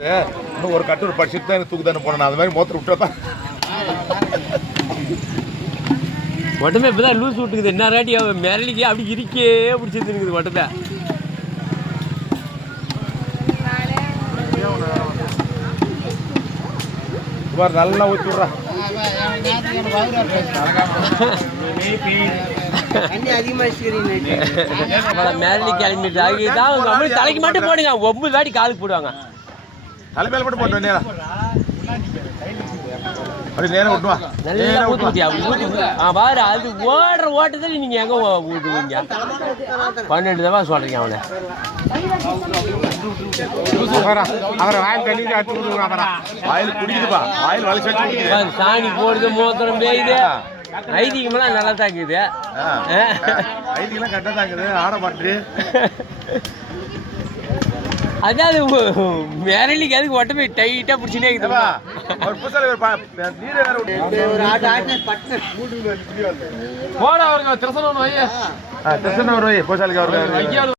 இன்னும் ஒரு கட்டூர் படிச்சுட்டு தான் எனக்கு தூக்கு தானே போனேன். அது மாதிரி மோத்திர விட்டா தான் உடம்பே இப்பதான் லூஸ் விட்டுக்குது. என்ன ராட்டி மிரளிக்கு அப்படி இருக்கே பிடிச்சிருந்துருக்குது உடம்பே. நல்லா ஊற்றி விட்றா. மிரளி கிளம்பிட்டு அதுதான் தலைக்கு மட்டும் போடுங்க. 9 வாட்டி காலுக்கு போடுவாங்க. தலைமையில மட்டும் போட்டு நேரா அப்படி நேரம் விட்டுவா. நல்லா ஊற்றி பாரு. அது ஓடுற ஓட்டத்தில் நீங்க எங்க ஊட்டுவீங்க? 12 தடவை சொல்றீங்க அவனை. ஆயில் குடிக்குதுப்பா. ஆயில் வலிச்சு சாணி போடுது, மோத்திரம் பெய்யுது. ஐதீகமெல்லாம் நல்லா தான் இருக்குது. ஐதீகெல்லாம் கரெக்டாக தான் இருக்குது. ஆட மாட்டு அதாவது மிரளிக்கு அதுக்கு ஒட்டமே டைட்டா பிடிச்சினே இருக்குதுப்பா. போட அவருக்கு திருசனம் வை. திருசனம் வை. பூசாலிக்கு அவருக்கு